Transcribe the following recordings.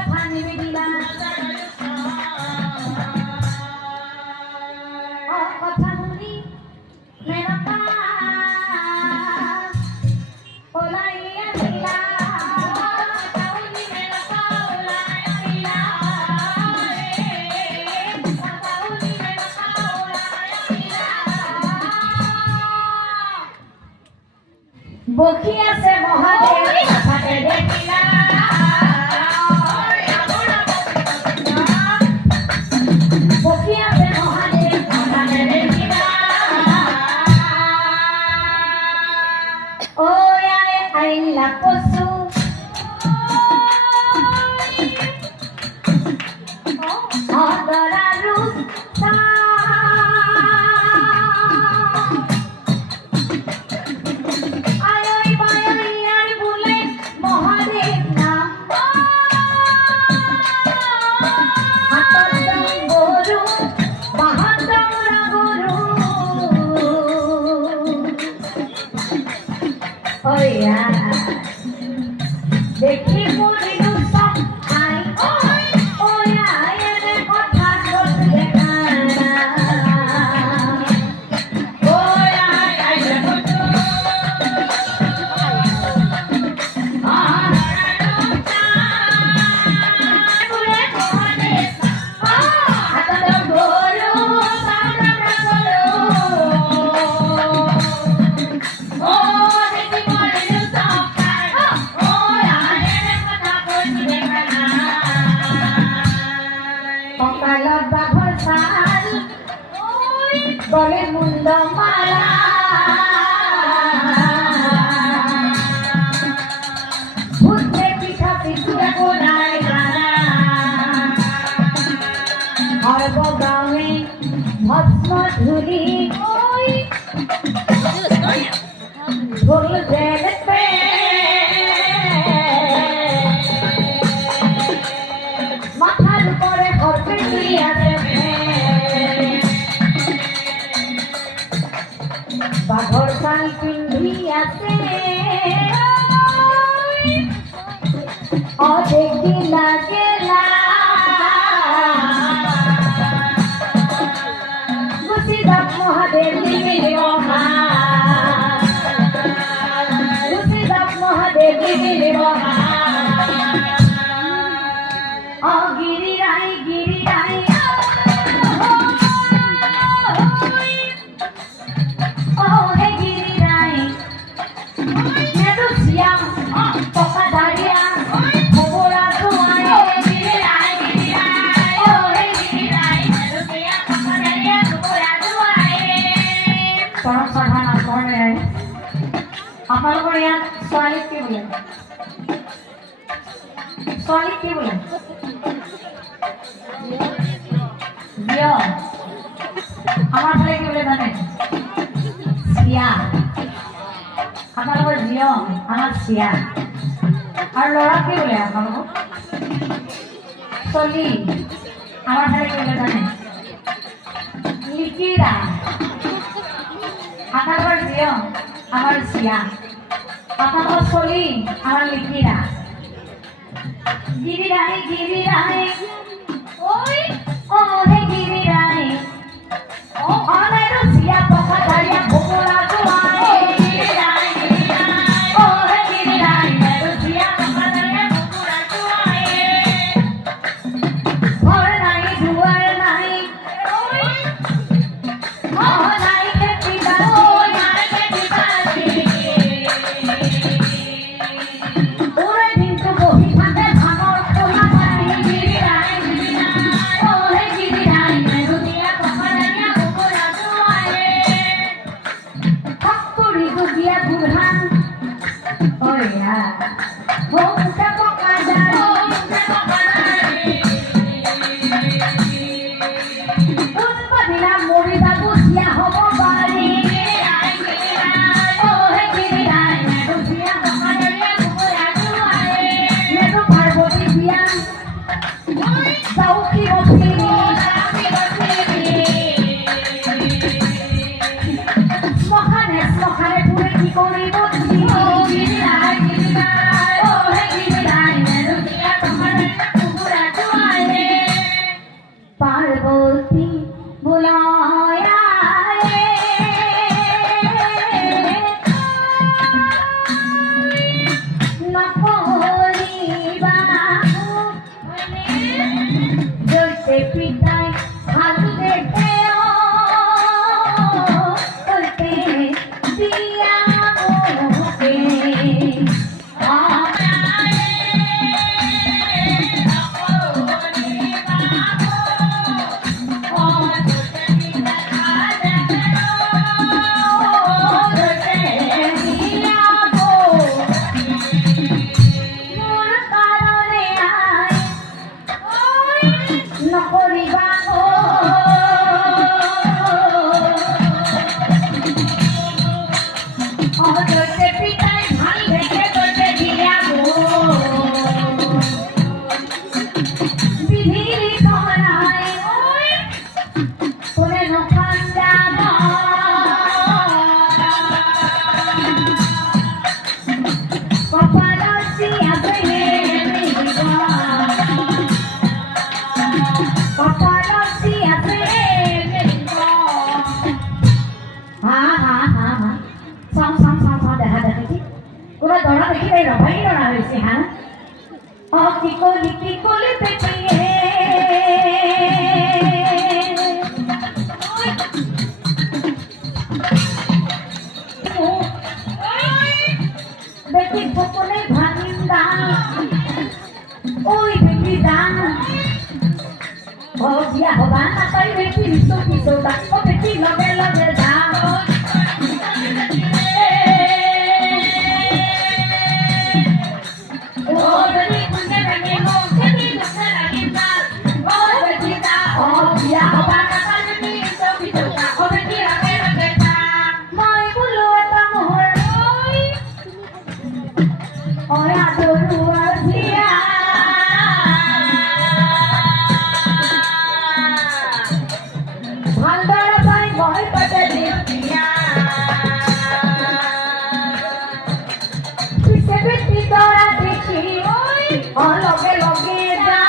কথা নিবেদিলা কথা শুনি মেৰপা ওলাই আহিলা বকি আছে মহাদেৱ কথাতে দেখিলা বকি আছে মহাদেৱ কথাতে দেখিলা ঐ আইলা কচু অদৰাৰু দেখি মরিলু সব আই ওই আইনে কথা বলতে কানা ওই আইনে কথা বলে কোনে হাতটা বলো সামনে বলো ও দেখি মরিলু সব সকালত বাঘৰ ছাল গলে মুণ্ড মালা ভূতে পিঠা পিঠুৰে বনাই গানা সৰ্বগাঁৱে ভস্ম ধূলি ঢোল জেলেপে মাথার উপরে ঘরতে আছে বাঘর শাল পিন্ধি আছে অদেখি লাগেলা মুর্শিদাবাদ মহাদেব দিলে মহা মুর্শিদাবাদ মহাদেব দিলে মহা গিরি রাই ও হে গিরি রাই মেরুসিয়া পকা দাঁড়িয়া খবরা তোমায় গিরি রাই ও হে গিরি রাই মেরুসিয়া পকা দাঁড়িয়া খবরা তোমায় পরম সাধনা করে আপোনালোকৰ ইয়াত ছোৱালীক কি বোলে ছোৱালীক কি বোলে জিয় আমাৰ ফালে কি বলে জানে সিয়া আপোনালোকৰ জিয় আমাৰ সিয়া আৰ লড়া কি বলে আপোনালোকক চলি আমাৰ ফালে কি বলে জানে লিকিৰা আপোনালোকৰ জিয় আমাৰ সিয়া আপোনালোকৰ চলি আমার লিকিরা গিরি রাই ওই ও হে গিরি রাই ও অনেরো সিয়া পকা দাঁড়িয়া খবরা তোমায় গিরি রাই ও হে গিরি রাই মেরো সিয়া পকা দাঁড়িয়া খবরা তোমায় ঘর নাই দুয়ার নাই ওই ও নাই খেতি বাড়ি নাই খেতি বাড়ি ওরে দিন তো বহি থাকে ভাঙর কোলা পানি গিরি রাই ও হে গিরি রাই মেরো সিয়া পকা দাঁড়িয়া খবরা তোমায় ফক্করি দুদিয়া বুড়ান ওয়া হোমটা পকা দাঁড়ি উৎপাদিনা মরি যাবো সিয়া হব বাড়ি ও হে গিরি রাই মেরো সিয়া পকা দাঁড়িয়া খবরা তোমায় মেরো পার্বতী বিয়া সাউকি বসি শ্মশানে পুরে কি করিব গিরি রাই ও হে গিরি রাই মেরো সিয়া পকা দাঁড়িয়া নকৰিবা অজতে পিতাই ভাল দেখে করতে দিয়া বিধির করায় ওই করে নখান যাব কপালসি আছে কপালসি আছে দেখা দেখি পুরো দড়া দেখি এই রভাই দড়া হয়েছে হ্যাঁ কি কলি পেটিয়ে বেটি গোপনে ভাঙিন দান ওই বেটি দান ও বিয়া হবা না তাই বেটি পিছু দান ও বেটি লগে লগে দান লগে লগে যা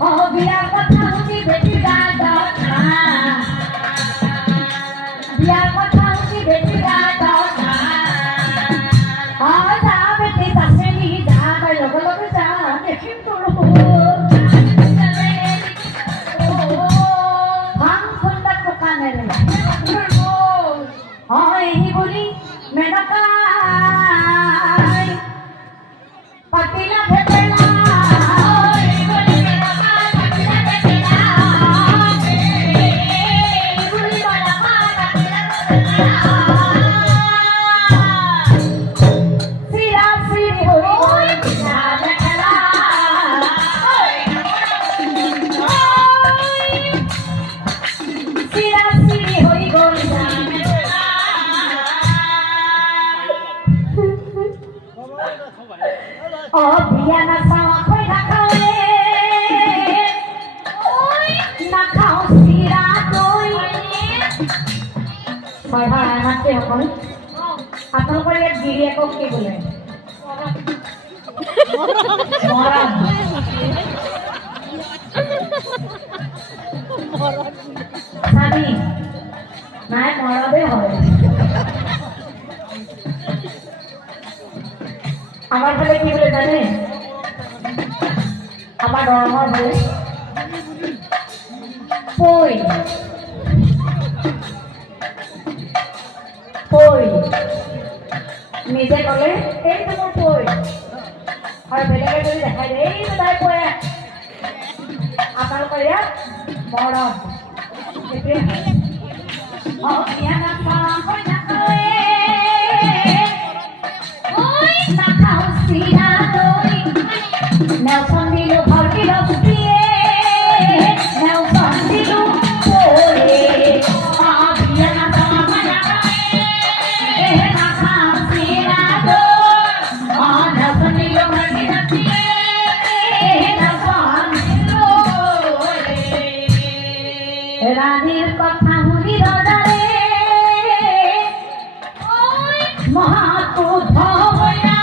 ও বিয়ার কথা শুনি বেটি গা দা বিয়ার কথা শুনি বেটি গা দা ও যা বেটি তাসে নি যা তাই লগে লগে যা দেখিম তোর ভাঙ খন্ডা দোকানে রে ও এই বলি মেনকাই পাতিলা ভেটেলা এই বলি মেনকাই পাতিলা ভেটেলা এই বলি মেনকাই পাতিলা ভেটেলা সিরা সিরি হই পিঠা ভেটেলা সিরা সিরি হই গলিয়া ও বিয়া না সাওয়া কই না খাওয়ে ওই না খাও সিরা দই সভা নাতে হকল আপনাদের এক গিরি এক কি বলে মরদ স্বামী নাই মরদে হয় আমার বলে কি বলে জানে আমার দরমার বলে পই পই নিজে বলে এই তো মোর পই আর বেলেগে যদি দেখাই দে এই তো তাই পয়ে আপনার ইয়াত মরদ ও বিয়া না খাওয়া কই না খাওয়ে ওই না খাও সিরা দই নেলসন দিলো ভরকি রস দিয়ে নেলসন দিলো পরে বিয়া না খাওয়া কই না খাওয়ে না খাও সিরা দই নেলসন দিলো ভরকি রস দিয়ে নেলসন দিলো রানীর কথা শুনি রজারে মহাক্রোধ হইয়া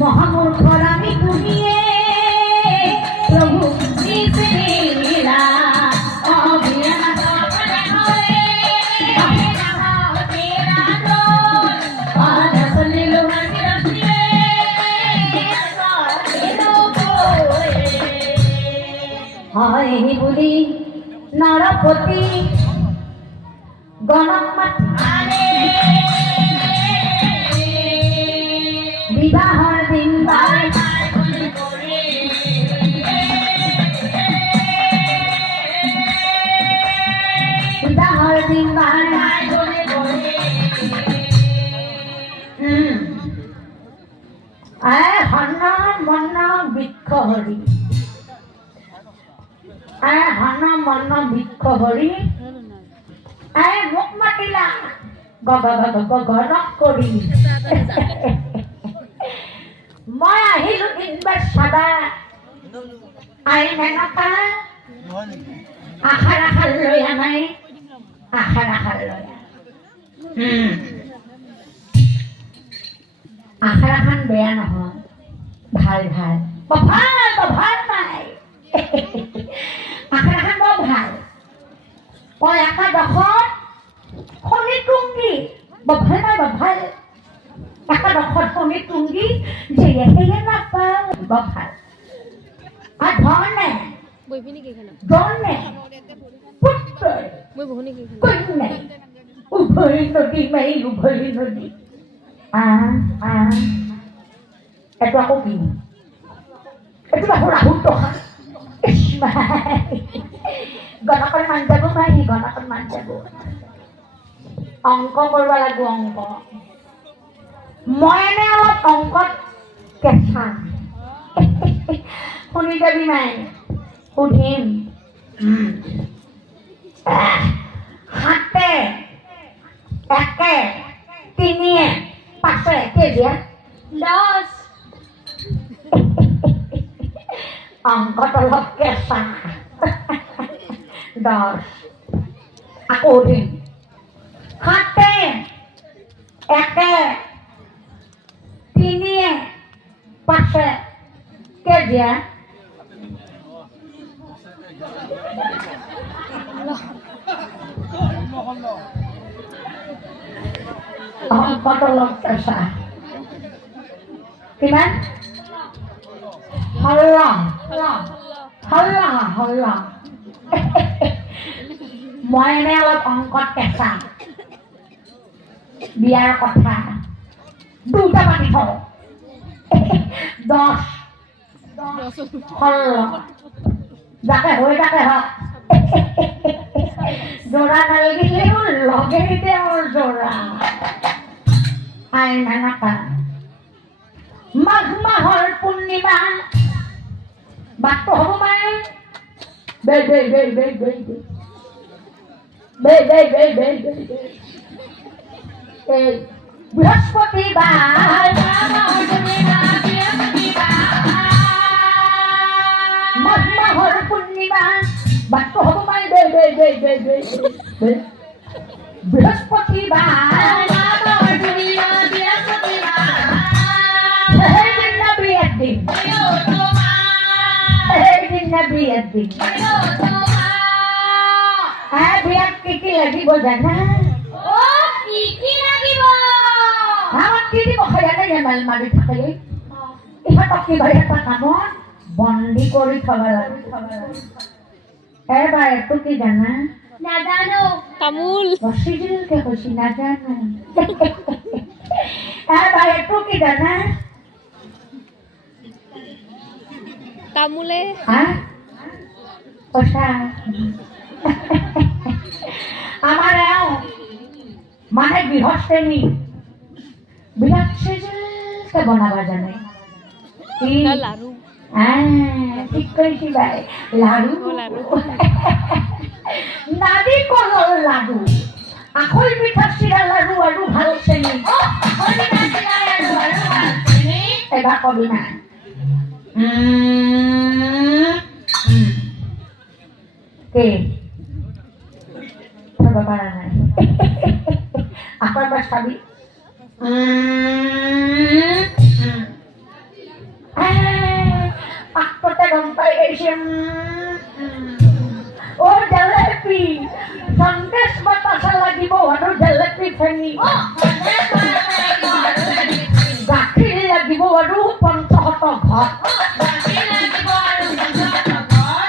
মহামূর্খ রানী ঘুমিয়ে প্রভু নিশিরা অভিয়ানা দপরে হয়ে অভিয়ানা দোল আদসলে লোহানি রসিয়ে হয় বলি নরপতি গণমাত বিবাহর দিন বিবাহর দিন বৃক্ষ হৰি হন মন বৃক্ষ হৰি মোক মাতিলা গৰক কৰি মই আহিলো ইনবাৰ চাবা আই মেনকা আশাৰ লৈ আনাই আশাৰ লৈ আশাৰ বেয়া নহয় ভাল ভাল ভাল নাই আশাৰ বৰ ভাল মই একাদশত শনি টুংগি ভাল নাই ভাল একাদশত শনি টুংগি যিয়ে সেয়ে নাপাওঁ বৰ ভাল আর ধরনে ধরনে পুত্র কন্যা উভয় নদী মাই উভয় নদী itu aku gini itu aku rahut toh ganakan manjabu mai ganakan manjabu অংক কৰিব লাগিব অংক মই এনে অলপ অংকত কেঁচা শুনি যাবি নাই সুধিম সাতে একে তিনিয়ে পাঁচে কেজিয়া 10 অংকত অলপ কেঁচা 10 আকৌ সুধিম সাতে একে তিনিয়ে পাঁচে কেজিয়া অংকত অলপ কেঁচা কিমান হল্লা মই এনে অলপ অংকত কেঁচা বিয়াৰ কথা দুটা পাতি থওঁ 10 হল্লা যাকে হৈ থাকে হওক জোৰা নালাগিলেও লগে তেওঁৰ জোৰা আই নানাকা মাঘ মাহৰ পূৰ্ণিমা বাটটো হ'ব মানে বৃহস্পতিবাৰ মাঘ মাহৰ পূৰ্ণিমা বাটটো হ'ব মানে বৃহস্পতিবাৰ বিয়াত কি লাগিব জানা কি লাগিব আমাক কি দিব খাই মাল মাৰি থাকে ইহঁতক কিবা এটা কামত বন্দী কৰি থব লাগে এবাৰ এইটো কি জানা নাজানো তামোল বছিদিনকে কৈছি নাজানো এবাৰ এইটো কি জানা তামোলে পইচা আমাৰ মানে গৃহশ্ৰেণী বিৰাট সেজে বনাবা জানে লাড়ু ঠিক কইছি ভাই লাড়ু নাৰিকলৰ লাড়ু আখৈ পিঠা চিৰা লাড়ু আৰু ভাল চেনি এবাৰ কবি না কে ধরবা পারা নাই আবার বাসাবি পাকপটা গম পাই গেছে ও জেলেপি সন্দেশ বাতাসা লাগিব আৰু জেলেপি ফেনি গাখীৰ লাগিব আৰু ৫০০ ঘৰ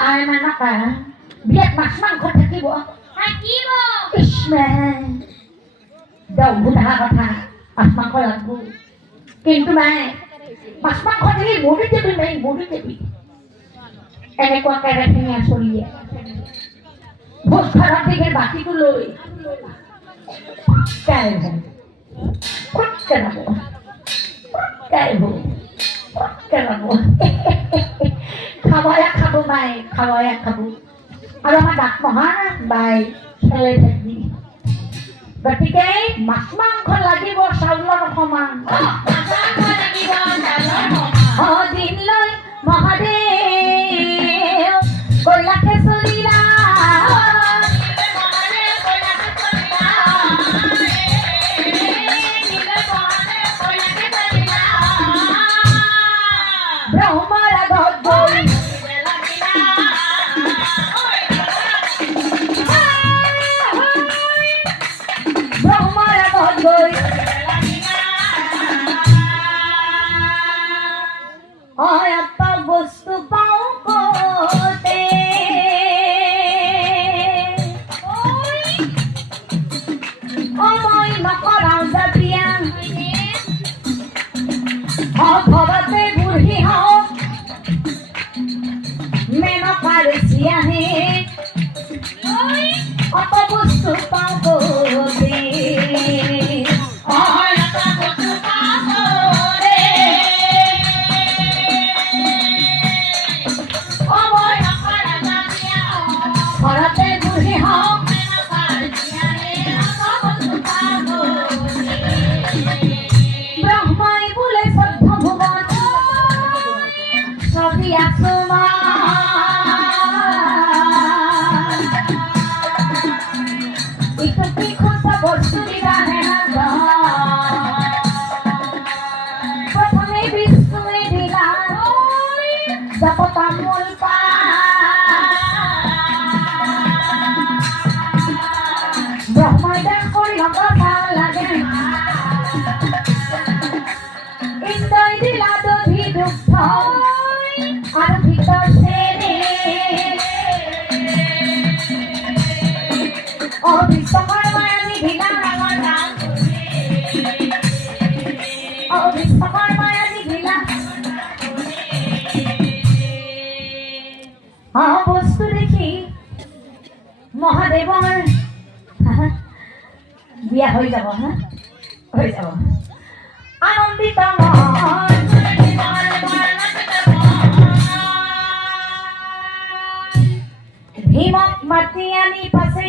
আই মানকা বিয়াত মাছ মাংস থাকিব দেও বুধা কথা মাছ মাংস লাগব কিন্তু নাই মাছ মাংস দিলে মৰি যাবি নাই মৰি যাবি এনেকুৱাকে ৰেখিঙীয়া চলিয়ে ভোজ খাৰৰ দিকে বাকীটো লৈ কেনেব খাবয়া খাবো বাই খাবয়া খাবো আৰু আমাৰ দাঁত মহা বাই খেলে থাকি গতিকে মাছ মাংস লাগিব চাউলৰ সমান দিন লৈ মহাদেৱ কৈলাশে চলিলা ব্ৰহ্মাৰ আগত গৈ ব্ৰহ্মাৰ আগত গৈ এটা বস্তু পাওঁ কতে মই নকৰাও জাতিয়া ঘৰতে বুঢ়ী হওক মেনকাৰ চিয়াহে অত বস্তু পাওঁ কতে ঘৰতে বুঢ়ী হওক ব্ৰহ্মাই বোলে চৈধ্য ভুৱন ছবি আছো ইটো কি খুঁজা বস্তু দিবাহে প্ৰথমে বিষ্ণুৱে দিলা জপতা মূল ব্ৰহ্মাই দান কৰি কথা লাগে ইন্দ্ৰই দিলা দধি দুগ্ধ আৰু ভিতৰ চেৰে বিশ্বকৰ্মাই আমি দিলা বিশ্বকৰ্মাই আজি দিলা বস্তু দেখি মহাদেৱৰ বিয়া হৈ যাব হৈ যাব আনন্দিত ভীমক মাতি আনি পাছে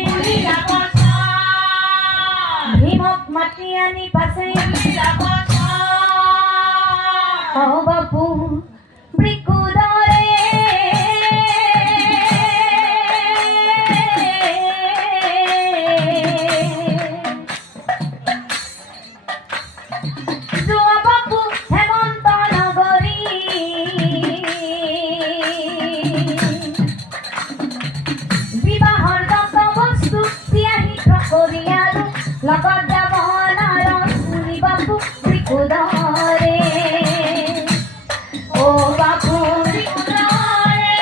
ভীমক মাতি আনি পাছে বাপু বৃকুদৰে লগত যাব নাৰদ বাপু বৃকুদৰে ও বাপু বৃকুদৰে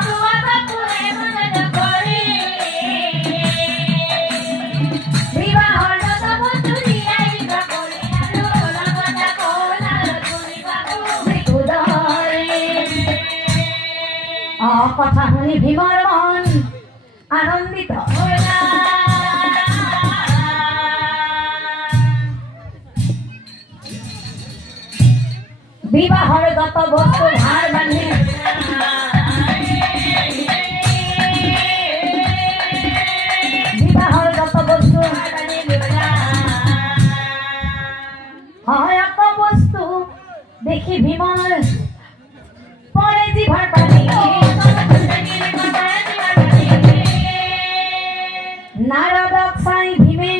দুৱা বাপুৰে মনত কৰি বিবাহৰ লগত তুলিয়াই কৰি আৰু লগত যাব নাৰদ বাপু বৃকুদৰে কথা শুনি ভীমৰ মন আনন্দিত বিবাহৰ গত বস্তু ভাৰ বান্ধি বিবাহৰ গত বস্তু অত বস্তু দেখি ভীমৰ পৰে জিভাৰ পানী নাৰদক চাই ভীমে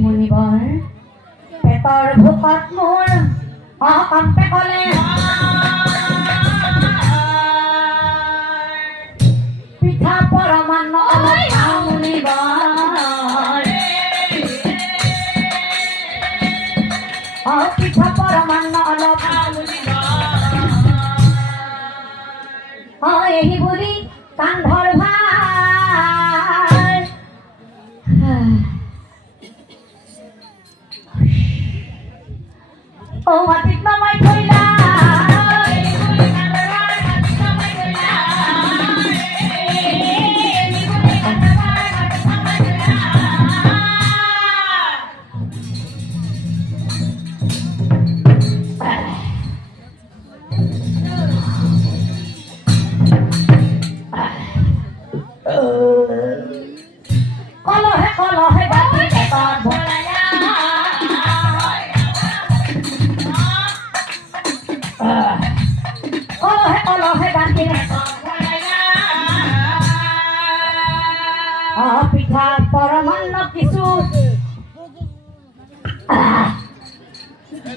মুনিবৰ পেটৰ ভোকত মোৰ কম্পে কলে পিঠা পৰমান্ন অলপ মুনিবৰ পিঠা পৰমান্ন অলপ এই বুলি কান্ধৰ ভাৰ মাটিত নমাই থৈলা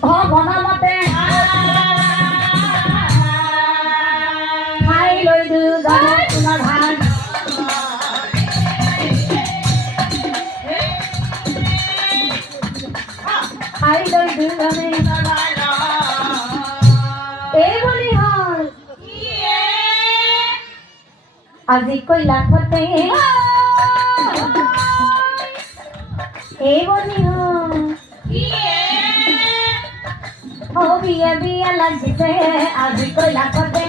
মনমতে খাই লৈ দুজনে তোমাৰ ভাত খাই লৈ দুজনে এই বুলি হ'ল আজি কৈলাশতে এই বুলি হ'ল বিয়া বিয়া লাগিছে আজি কৈলাশতে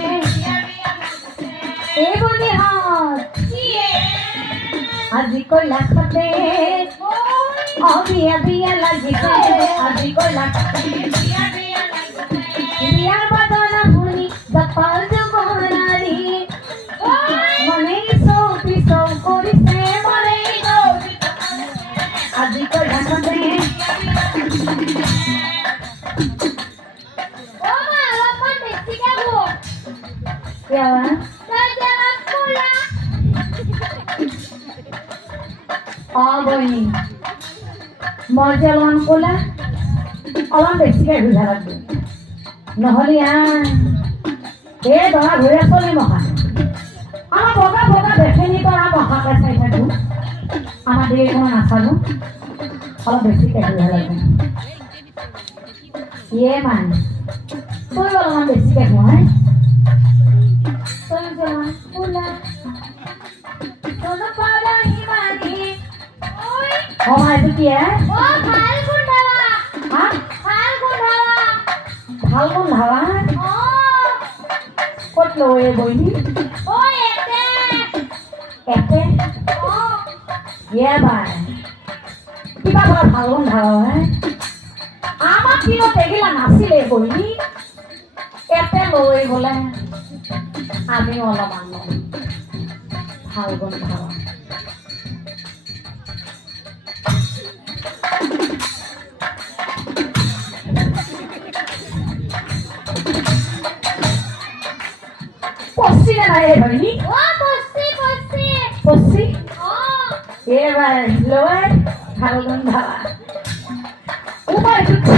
এই বুলি হ'ল আজি কৈলাশতে বিয়া বিয়া লাগিছে আজি কৈলাশতে বিয়াৰ বাজনা শুনি গপল যুৱনাৰী মনে চৌতি চৌ কৰিছে মনে আজি কৈলাশতে বইনি মই যে অলপমান ক'লা অলপমান বেছিকৈ ঘূৰা লাগবে নহ'লে এই ধৰা ঘূৰে চলি মহা আমাৰ বগা বগা বেচেনি কৰা মহাকে চাই থাকোঁ আমাৰ দেৰিখন নাচালোঁ অলপ বেছিকৈ ঘূৰা লাগবে ইয়ে মানে তই অলপমান বেছিকৈ ঘূৰাই তই যে ক'লা itu dia. Oh, Falgun Dhawa. Hah? Falgun Dhawa. Falgun Dhawa? Oh. Kok lo boyni? Oh, ete. Ete? Oh. Yeah, bye. Kiba bala Falgun Dhawa? Ama kino tegila nasile boyni. Ete loe bola. Ami ola manno. Falgun Dhawa. Possi na e bani? Oh, possi, possi. Possi? Oh. Ye bhai, lower Falgun Dhawa. Upar itu.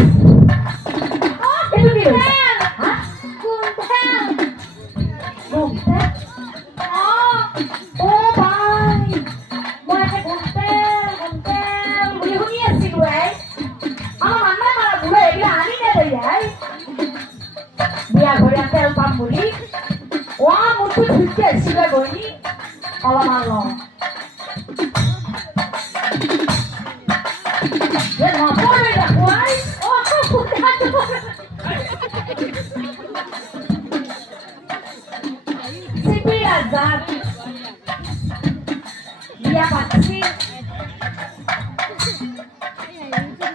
Oh, Itu dia. Kunthel. Hah? Kunthel. Kunthel? Oh. Oh, bhai. Moi ke Kunthel, Kunthel. Buni assi tu ai. Ama manna mara bule egla ani ne dei ai. Biya ghore tel pam buli. Wah, mutu cuci sih boyni. Alam. Ya ngapa ni dah kuai? Oh, Kunthel. Sipi azab. Dia pasti.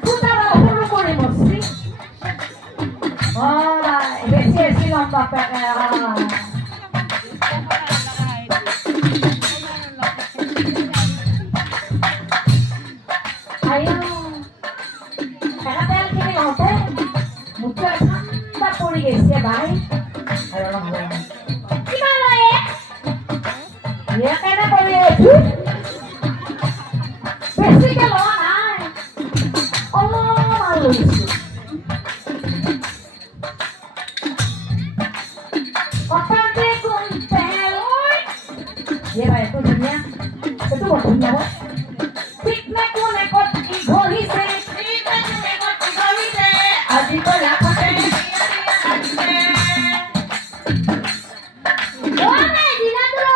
Kita baru kori mesti. Oh, besi lomba pekera. Ayo, kakak kini ngotot, muncul sampai puri guys ya bye. Ayo long. Gimana ya? Ya kena puri itu. Besi kalau mana? Allah malu. Otak deh Kunthel. Ya bye itu dunia, itu buat dunia. Tikne kone koti goli se, tikne kone koti goli se. Aji কৈলাশতে Oh, मैं Niladu.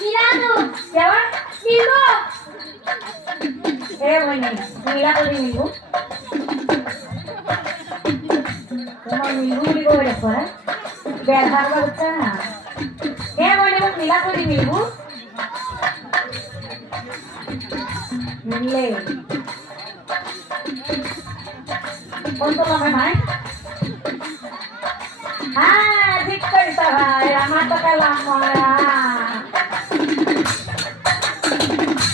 Niladu. siapa? Nilu. Boyni, Mila kau di minggu. Kamu minggu beli kau berapa? Biar harga besar. Boyni mau Mila kau di minggu. Mile. Untuk apa mai? Jika kita ya mata kelama.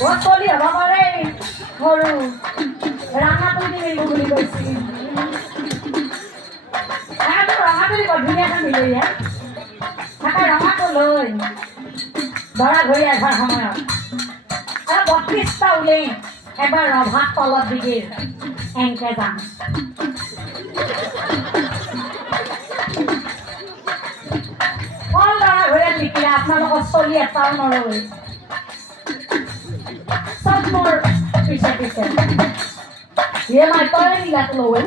Wah, kau lihat apa le? Horu. Ranga tu di minggu beli besi. Ranga tu di kau dunia kan beli ya. Kakak ranga tu loy. Dora goi agar hamara. 32 টা উলে এবার ভাত তলত দিকে এংকে যাম ল'ৰা ঘৰে লিখিলে আপোনালোকৰ চলি এটাও নৰয় চব মোৰ পিছে পিছে ইয়ে মাইকৰে লীলাটো লৈ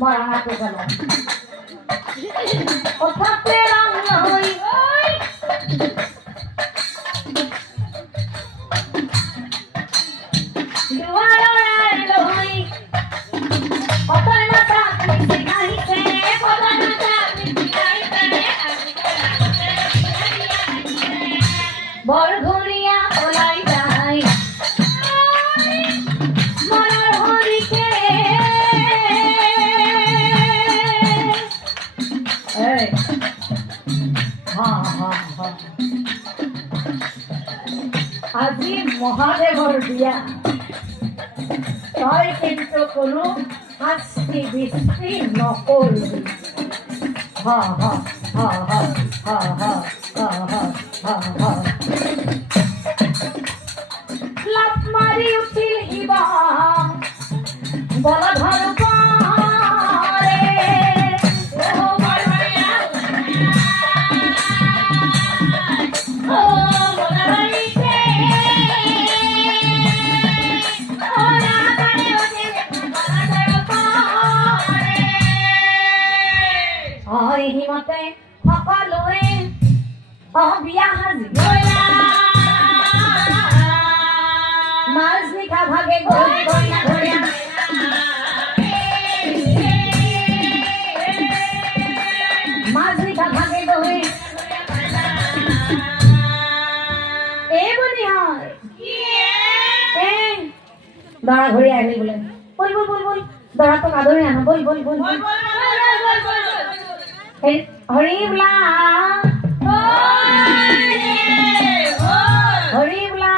মৰাটো গ'ল কথাতে ৰং লৈ দুৱাৰৰ লৈ কতই মাতা মিছি আহিছে কতই মাতা মিছি আহিছে বৰ ঘূৰিয়া ওলাই যায় মনৰ হৰিকে আজি মহাদেৱৰ বিয়া তই কিন্তু কোনো শাস্তি বৃষ্টি নকৰিবি হা হা হা হা হা হা হা হা হা হা লাভ মাৰি উঠিল শিৱা বলধৰ পাৰে হিমতে সকলোৱে বিয়া সাজি মাছ নিশা ভাগে ঘূৰি ঘূৰি ঘূৰি মাছ নিশা ভাগে ঘূৰি এই বুলি হয় দৰা ঘূৰি আহিলি বোলে বল বল বল বল দৰাটোক আদৰি আনো বল বল বল হৰি বোলা হৰি বোলা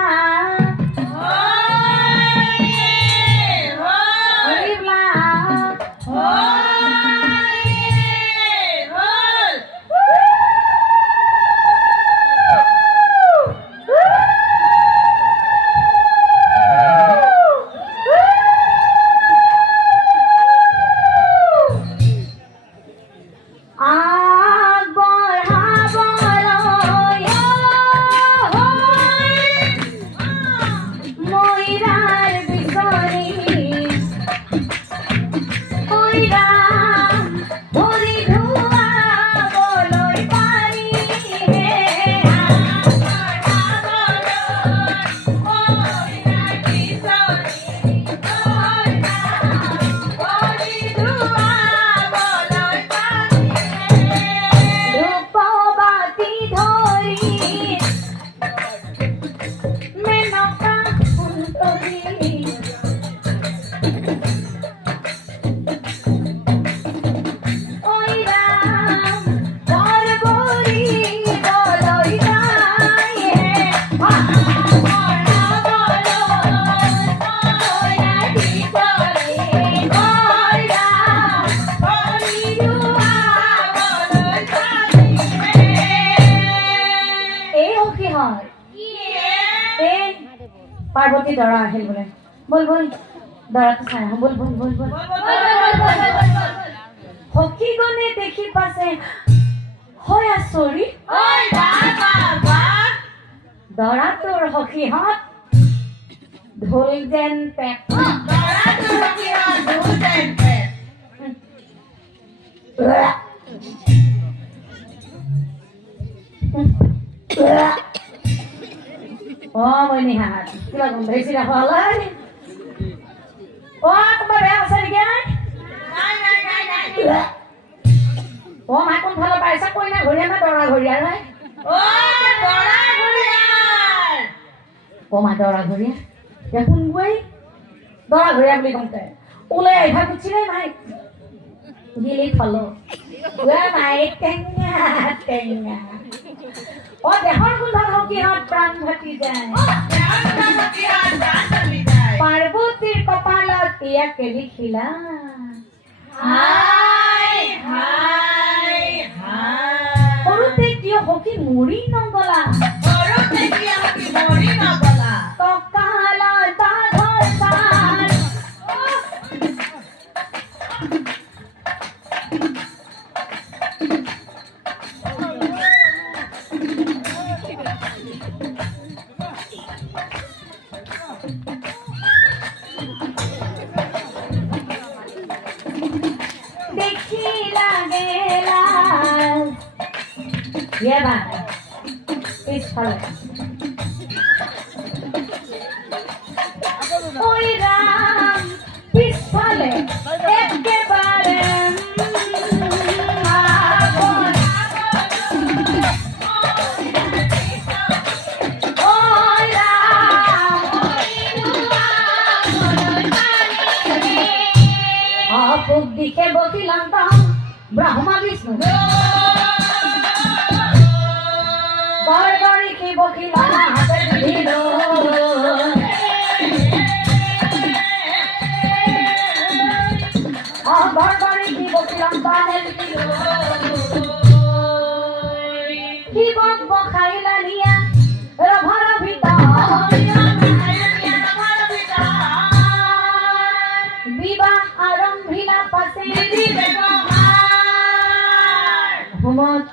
হৰি বোলা পাৰ্বতী দৰা আহিল বোলে বল বল দৰাটো চাই আহো বল বল বল বল সখীগণে দেখি পাছে হয় আচৰিত দৰাটোৰ সখীহঁত ঢোল যেন পেট মনিহাত কিবা গন্ধাইছি ৰাখলাই তোমাৰ বেয়া আছে নেকি মাই কোনফালে পাইছা কইনা ঘৰীয়া নে দৰা ঘৰীয়া নাই মা দৰা ঘৰীয়া দেখোন গৈ দৰা ঘৰীয়া বুলি কওঁতে ওলাই আহিবা খুজিছিলে মাই গিলি থলো মাই টেঙা টেঙা দেহৰ গোন্ধত সখীহঁত প্ৰাণ ভাটি যায় পাৰ্বতীৰ কপালত ইয়াকে লিখিলা সৰুতে কিয় সখী মৰি নগলা কঁকালত বাঘৰ ছাল পিছফালে ওই রাম পিছফালে একেবারে পূব দিকে বকিলাম ব্রহ্মা বিষ্ণু গড়গড়ি কি বকিলাম হাতে দিল গড়গড়ি কি বকিলাম বানের দিল কি বক বখাইলা নিয়া রভর ভিতর বিবাহ আরম্ভিলা পাশে হোমত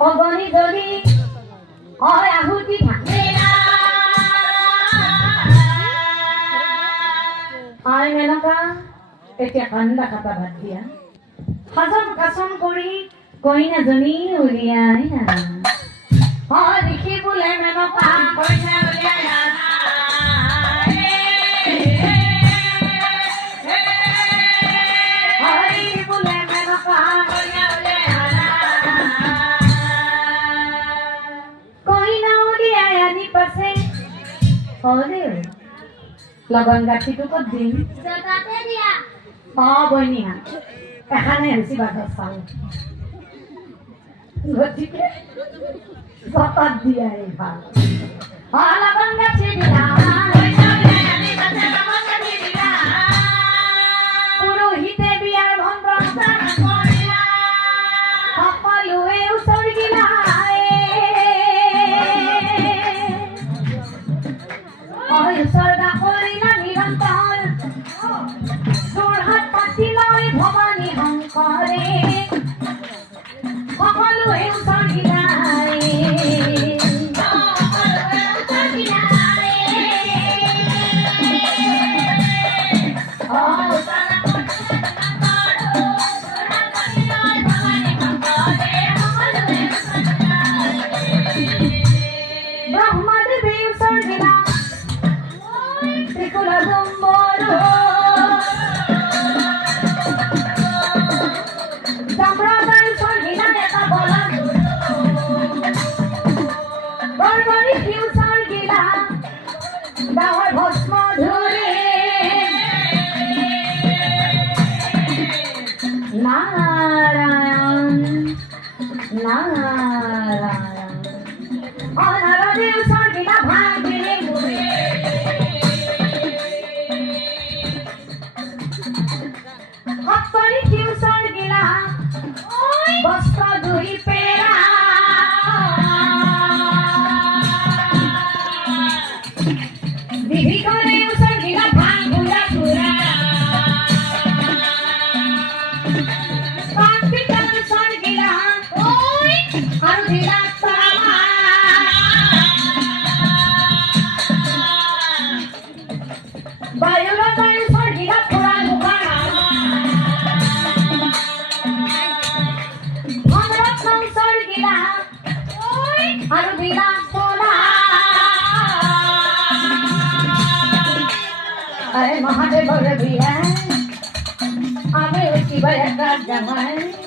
অগণি দলি হয় আহুতি থাকে আই মেনকা এতিয়া কান্দা কাটা ভাত দিয়া হাজন কাচন কৰি কইনাজনী উলিয়াই হয় দেখি বোলে মেনকা কইনা উলিয়াই লগন গাঠিটো ক'ত দিম বইনিয়া এখানে হেঁচি বাটত চাওঁ গতিকে চপাত দিয়াই ভাল লগন গাঠি দিয়া পুৰোহিতে বিয়াৰ ভংগ সকলোৱে উচৰ্গিলা উচৰ্গা কৰিলা নিৰন্তৰ যোৰহাট পাতি লৈ ভৱানী শংকৰে সকলোৱে উচৰ্গিলা ব্ৰহ্মদেৱী উচৰ্গিলা নারায়ণ নারায়ণ অনারদেব সর্গিলা ভাঙিলে মুড়ে হত্তরি কিউ সর্গিলা বস্ত্র দুই পেরা বিধি করে সর্গিলা ভাঙুলা পুরা महादेव भी है आगे उसकी बया का जमाए